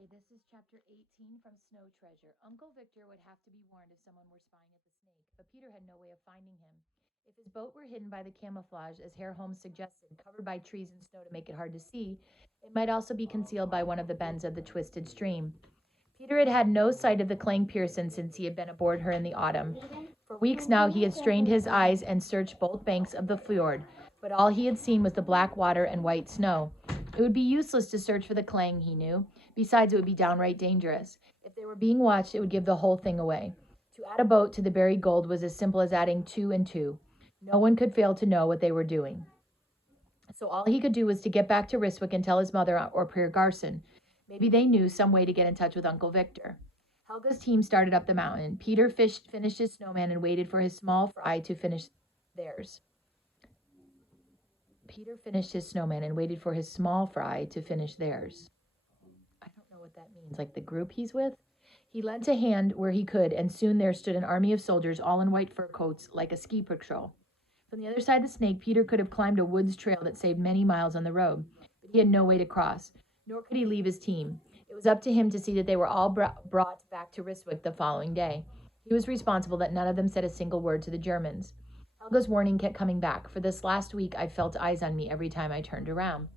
Okay, this is chapter 18 from Snow Treasure. Uncle Victor would have to be warned if someone were spying at the snake, but Peter had no way of finding him. If his boat were hidden by the camouflage, as Herr Holmes suggested, covered by trees and snow to make it hard to see, it might also be concealed by one of the bends of the twisted stream. Peter had had no sight of the Clang Pearson since he had been aboard her in the autumn. For weeks now he had strained his eyes and searched both banks of the fjord, but all he had seen was the black water and white snow. It would be useless to search for the Clang, he knew. Besides, it would be downright dangerous. If they were being watched, it would give the whole thing away. To add a boat to the buried gold was as simple as adding two and two. No one could fail to know what they were doing. So all he could do was to get back to Ryswick and tell his mother or Prior Garson. Maybe they knew some way to get in touch with Uncle Victor. Helga's team started up the mountain. Peter finished his snowman and waited for his small fry to finish theirs. Peter finished his snowman and waited for his small fry to finish theirs. I don't know what that means, like the group he's with. He lent a hand where he could, and soon there stood an army of soldiers, all in white fur coats, like a ski patrol. From the other side of the snake, Peter could have climbed a woods trail that saved many miles on the road, but he had no way to cross, nor could he leave his team. It was up to him to see that they were all brought back to Ryswick the following day. He was responsible that none of them said a single word to the Germans. Helga's warning kept coming back. For this last week, I felt eyes on me every time I turned around.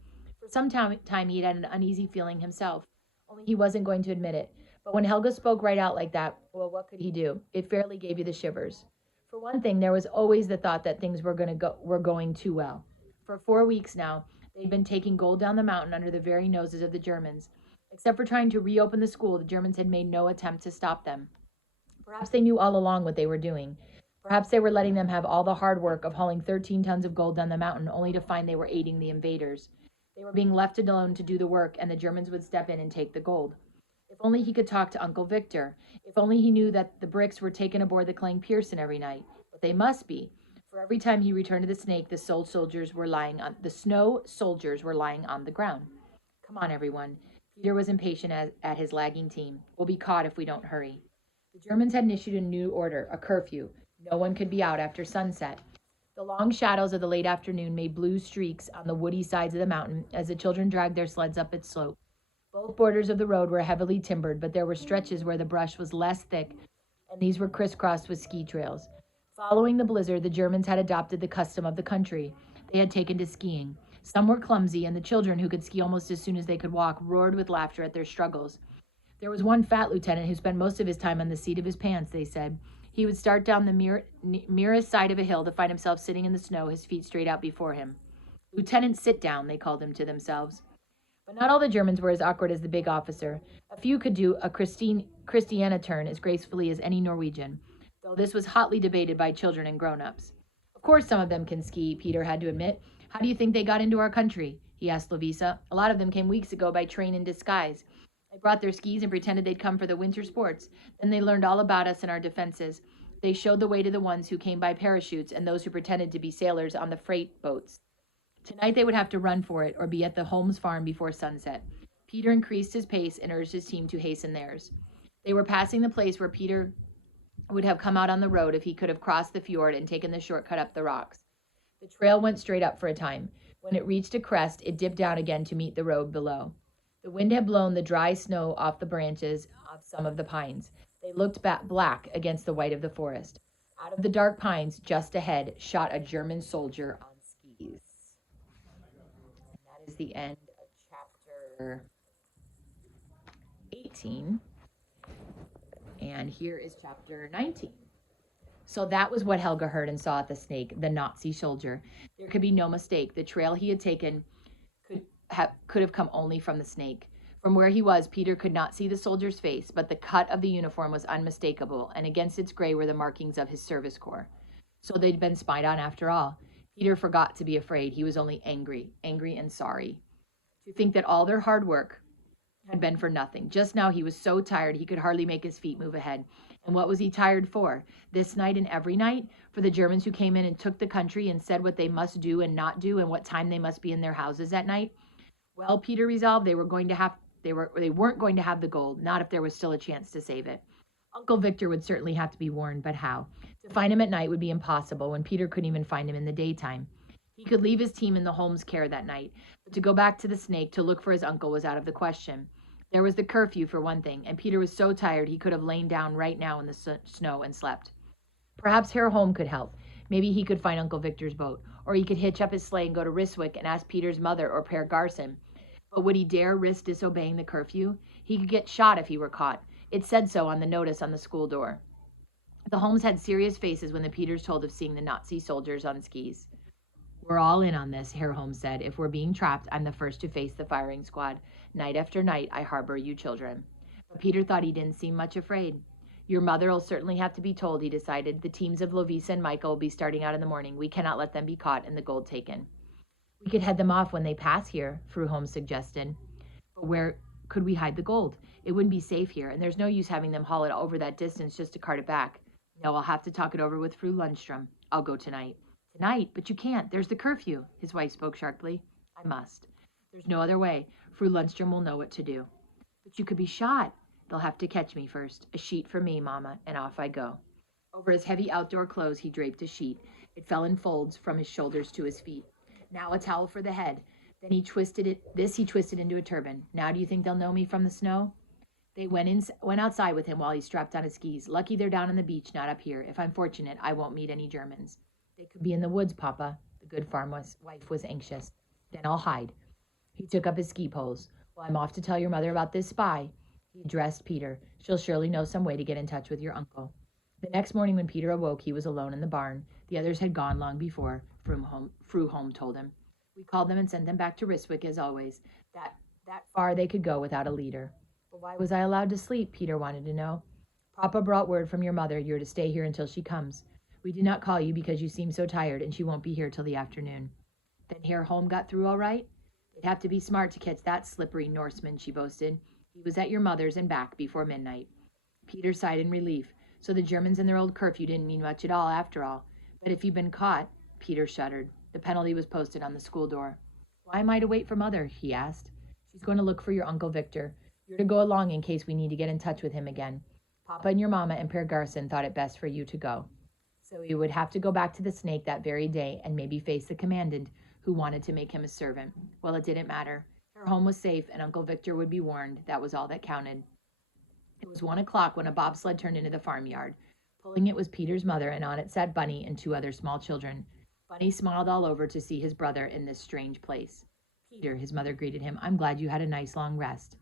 For some time he had an uneasy feeling himself, only he wasn't going to admit it. But when Helga spoke right out like that, well, what could he do? It fairly gave you the shivers. For one thing, there was always the thought that things were going too well. For 4 weeks now, they'd been taking gold down the mountain under the very noses of the Germans. Except for trying to reopen the school, the Germans had made no attempt to stop them. Perhaps they knew all along what they were doing. Perhaps they were letting them have all the hard work of hauling 13 tons of gold down the mountain, only to find they were aiding the invaders. They were being left alone to do the work, and the Germans would step in and take the gold. If only he could talk to Uncle Victor. If only he knew that the bricks were taken aboard the Clang Pearson every night. But they must be. For every time he returned to the snake, the snow soldiers were lying on the ground. Come on, everyone. Peter was impatient at his lagging team. We'll be caught if we don't hurry. The Germans had issued a new order, a curfew. No one could be out after sunset. The long shadows of the late afternoon made blue streaks on the woody sides of the mountain as the children dragged their sleds up its slope. Both borders of the road were heavily timbered, but there were stretches where the brush was less thick, and these were crisscrossed with ski trails. Following the blizzard, the Germans had adopted the custom of the country. They had taken to skiing. Some were clumsy, and the children, who could ski almost as soon as they could walk, roared with laughter at their struggles. There was one fat lieutenant who spent most of his time on the seat of his pants, they said. He would start down the nearest side of a hill to find himself sitting in the snow, his feet straight out before him. Lieutenant Sit Down, they called him to themselves. But not all the Germans were as awkward as the big officer. A few could do a Christiana turn as gracefully as any Norwegian, though this was hotly debated by children and grown-ups. Of course some of them can ski, Peter had to admit. How do you think they got into our country? He asked Lovisa. A lot of them came weeks ago by train in disguise. They brought their skis and pretended they'd come for the winter sports. Then they learned all about us and our defenses. They showed the way to the ones who came by parachutes and those who pretended to be sailors on the freight boats. Tonight they would have to run for it or be at the Holmes farm before sunset. Peter increased his pace and urged his team to hasten theirs. They were passing the place where Peter would have come out on the road if he could have crossed the fjord and taken the shortcut up the rocks. The trail went straight up for a time. When it reached a crest, it dipped down again to meet the road below. The wind had blown the dry snow off the branches of some of the pines. They looked black against the white of the forest. Out of the dark pines just ahead shot a German soldier on skis. And that is the end of chapter 18. And here is chapter 19. So that was what Helga heard and saw at the snake, the Nazi soldier. There could be no mistake. The trail he had taken could have come only from the snake. From where he was, Peter could not see the soldier's face, but the cut of the uniform was unmistakable, and against its gray were the markings of his service corps. So they'd been spied on after all. Peter forgot to be afraid. He was only angry and sorry. To think that all their hard work had been for nothing. Just now he was so tired he could hardly make his feet move ahead. And what was he tired for? This night and every night? For the Germans who came in and took the country and said what they must do and not do and what time they must be in their houses at night? Well, Peter resolved they weren't going to have the gold, not if there was still a chance to save it. Uncle Victor would certainly have to be warned, but how? To find him at night would be impossible when Peter couldn't even find him in the daytime. He could leave his team in the Holmes' care that night, but to go back to the snake to look for his uncle was out of the question. There was the curfew for one thing, and Peter was so tired he could have lain down right now in the snow and slept. Perhaps Herr Holm could help. Maybe he could find Uncle Victor's boat, or he could hitch up his sleigh and go to Ryswick and ask Peter's mother or Per Garson. But would he dare risk disobeying the curfew? He could get shot if he were caught. It said so on the notice on the school door. The Holmes had serious faces when the Peters told of seeing the Nazi soldiers on skis. We're all in on this, Herr Holmes said. If we're being trapped, I'm the first to face the firing squad. Night after night, I harbor you children. But Peter thought he didn't seem much afraid. Your mother'll certainly have to be told, he decided. The teams of Lovisa and Michael will be starting out in the morning. We cannot let them be caught and the gold taken. We could head them off when they pass here, Fru Holmes suggested. But where could we hide the gold? It wouldn't be safe here, and there's no use having them haul it over that distance just to cart it back. No, I'll have to talk it over with Fru Lundstrom. I'll go tonight. Tonight? But you can't. There's the curfew, his wife spoke sharply. I must. There's no other way. Fru Lundstrom will know what to do. But you could be shot. They'll have to catch me first. A sheet for me, Mama, and off I go. Over his heavy outdoor clothes, he draped a sheet. It fell in folds from his shoulders to his feet. Now a towel for the head. Then he twisted into a turban. Now do you think they'll know me from the snow? They went outside with him while he strapped on his skis. Lucky they're down on the beach, not up here. If I'm fortunate, I won't meet any Germans. They could be in the woods, Papa. The good wife was anxious. Then I'll hide. He took up his ski poles. Well, I'm off to tell your mother about this spy. He addressed Peter. She'll surely know some way to get in touch with your uncle. The next morning when Peter awoke, he was alone in the barn. The others had gone long before, Fru Holm told him. We called them and sent them back to Ryswick as always. That far they could go without a leader. But why was I allowed to sleep? Peter wanted to know. Papa brought word from your mother you're to stay here until she comes. We did not call you because you seem so tired and she won't be here till the afternoon. Then Herr Holm got through all right? They'd have to be smart to catch that slippery Norseman, she boasted. He was at your mother's and back before midnight. Peter sighed in relief. So the Germans and their old curfew didn't mean much at all after all. But if you'd been caught, Peter shuddered. The penalty was posted on the school door. Why am I to wait for Mother? He asked. She's going to look for your Uncle Victor. You're to go along in case we need to get in touch with him again. Papa and your Mama and Per Garson thought it best for you to go. So he would have to go back to the Snake that very day and maybe face the commandant who wanted to make him a servant. Well, it didn't matter. Her home was safe and Uncle Victor would be warned. That was all that counted. It was 1 o'clock when a bobsled turned into the farmyard. Pulling it was Peter's mother, and on it sat Bunny and 2 other small children. Bunny smiled all over to see his brother in this strange place. Peter, his mother greeted him, I'm glad you had a nice long rest.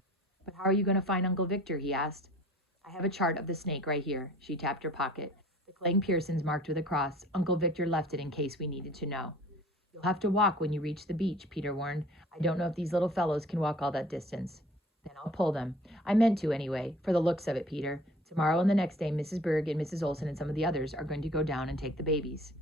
But how are you going to find Uncle Victor? He asked. I have a chart of the Snake right here. She tapped her pocket. The Clegg Pearsons marked with a cross. Uncle Victor left it in case we needed to know. You'll have to walk when you reach the beach, Peter warned. I don't know if these little fellows can walk all that distance. Then I'll pull them. I meant to anyway, for the looks of it, Peter. Tomorrow and the next day, Mrs. Berg and Mrs. Olson and some of the others are going to go down and take the babies.